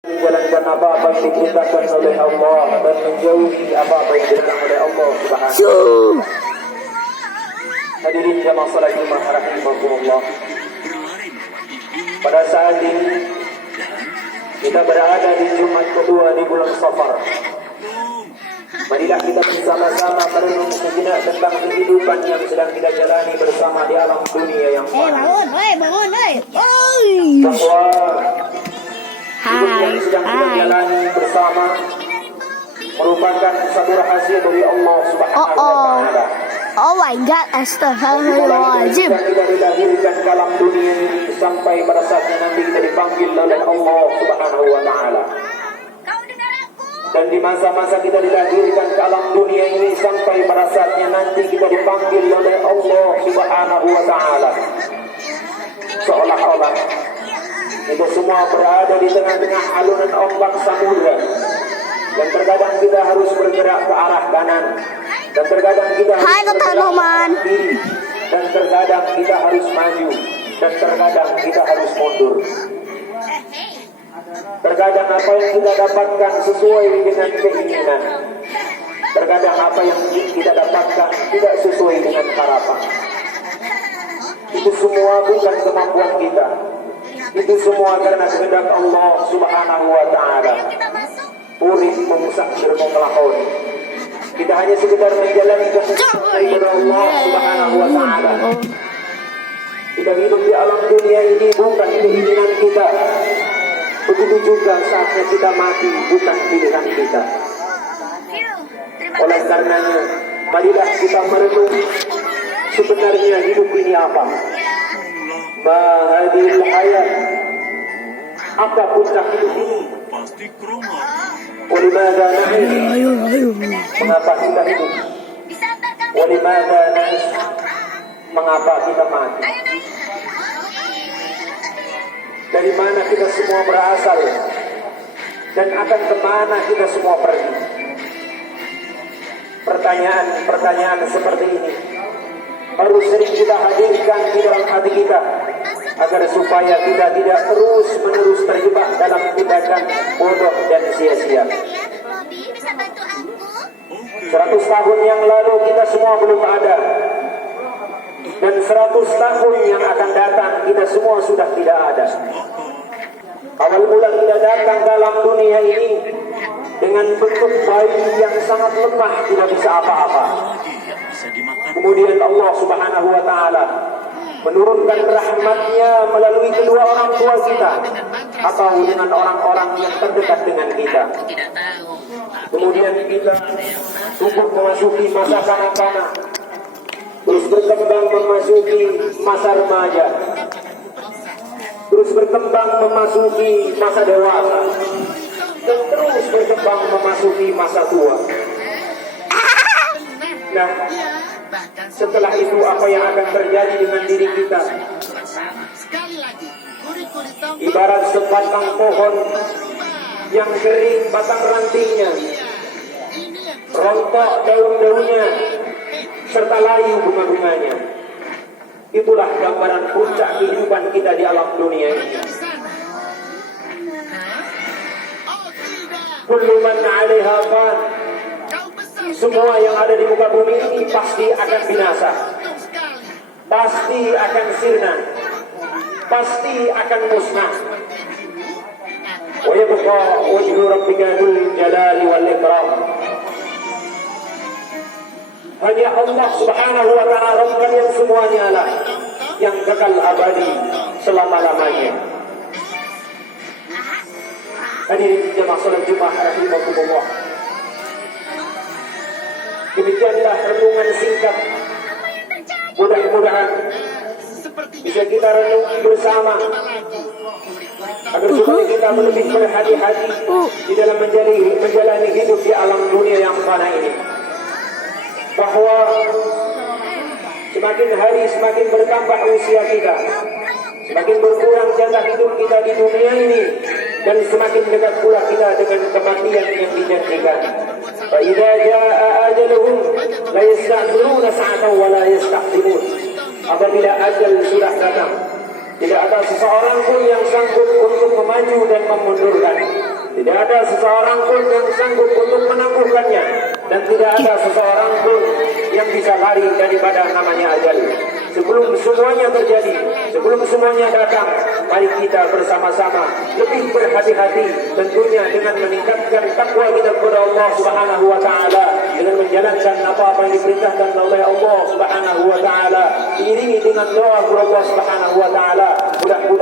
menjalankan apa-apa yang diperintahkan oleh Allah dan menjauhi apa-apa yang dilarang oleh Allah Subhanahu. Hadirin jamaah salat Jumat rahimakumullah. Pada saat ini kita berada di Jumat kedua di bulan Safar. Marilah kita bersama-sama merenung sejenak tentang kehidupan yang sedang kita jalani bersama di alam dunia yang fana. Bangun. Bahwa hidup yang sedang kita jalani bersama merupakan satu rahasia dari Allah Subhanahu wa Ta'ala. Oh my God, astagfirullahaladzim. Kita dilahirkan ke alam dunia ini sampai pada saatnya nanti kita dipanggil oleh Allah Subhanahu wa Ta'ala. Dan di masa-masa kita dilahirkan ke alam dunia ini sampai pada saatnya nanti kita dipanggil oleh Allah Subhanahu wa Ta'ala. Seolah-olah kita semua berada di tengah-tengah alunan ombak samudra. Dan terkadang kita harus bergerak ke arah kanan. Dan terkadang kita harus bergerak ke arah kiri. Dan terkadang kita harus maju. Dan terkadang kita harus mundur. Terkadang apa yang kita dapatkan sesuai dengan keinginan. Terkadang apa yang kita dapatkan tidak sesuai dengan harapan. Itu semua bukan kemampuan kita. Itu semua karena kehendak Allah Subhanahu wa Ta'ala. Urip memusakir mengelakon. Kita hanya sekedar menjalankan kehendak Allah Subhanahu wa Ta'ala. Kita hidup di alam dunia ini bukan keinginan kita. Begitu juga saatnya kita mati bukan pilihan kita. Oleh karenanya, marilah kita merenung sebenarnya hidup ini apa. Mahadil hayat, apa puncak hidup ini? Walimada na'is, mengapa kita hidup? Walimada na'is, mengapa kita mati? Dari mana kita semua berasal dan akan kemana kita semua pergi? Pertanyaan seperti ini harus sering kita hadirkan di dalam hati kita agar supaya kita tidak terus-menerus terjebak dalam tindakan bodoh dan sia-sia. 100 tahun yang lalu kita semua belum ada. Dan 100 tahun yang akan datang kita semua sudah tidak ada. Awal mula kita datang dalam dunia ini dengan bentuk bayi yang sangat lemah, tidak bisa apa-apa. Kemudian Allah Subhanahu wa Ta'ala menurunkan rahmatnya melalui kedua orang tua kita atau dengan orang-orang yang terdekat dengan kita. Kemudian kita tumbuh memasuki masa kanak-kanak, terus berkembang memasuki masa remaja, terus berkembang memasuki masa dewasa, dan terus berkembang memasuki masa tua. Nah, setelah itu apa yang akan terjadi dengan diri kita? Ibarat sebatang pohon yang kering batang rantingnya, rontok daun-daunnya, serta layu bunga-bunganya. Itulah gambaran puncak kehidupan kita di alam dunia ini. Kullu man 'alaiha fan. Semua yang ada di muka bumi ini pasti akan binasa. Pasti akan sirna. Pasti akan musnah. Wa yabqa wajhu rabbika dzul jalali wal ikram. Hanya Allah Subhanahu wa Ta'ala Rabb kalian semuanya lah yang kekal abadi selama-lamanya. Hadirin jemaah salat Jumat rahimakumullah. Demikianlah renungan singkat. Mudah-mudahan bisa kita renungi bersama agar supaya kita lebih berhati-hati di dalam menjalani hidup di alam dunia yang fana ini. Bahwa semakin hari semakin bertambah usia kita, semakin berkurang jatah hidup kita di dunia ini, dan semakin dekat pula kita dengan kematian yang dijanjikan. Fa idza jaa ajaluhum la yasta'khiruna sa'atan wa la yastaqdimun. Apabila ajal sudah datang, tidak ada seseorang pun yang sanggup untuk memaju dan memundurkan. Tidak ada seseorang pun yang sanggup untuk menangguhkannya, dan tidak ada seseorang pun yang bisa lari daripada namanya ajal. Sebelum semuanya terjadi, sebelum semuanya datang, mari kita bersama-sama lebih berhati-hati tentunya dengan meningkatkan takwa kita kepada Allah Subhanahu wa taala, dengan menjalankan apa-apa yang diperintahkan oleh Allah Subhanahu wa taala, diiringi dengan doa kepada Allah Subhanahu wa taala. Mudah-mudahan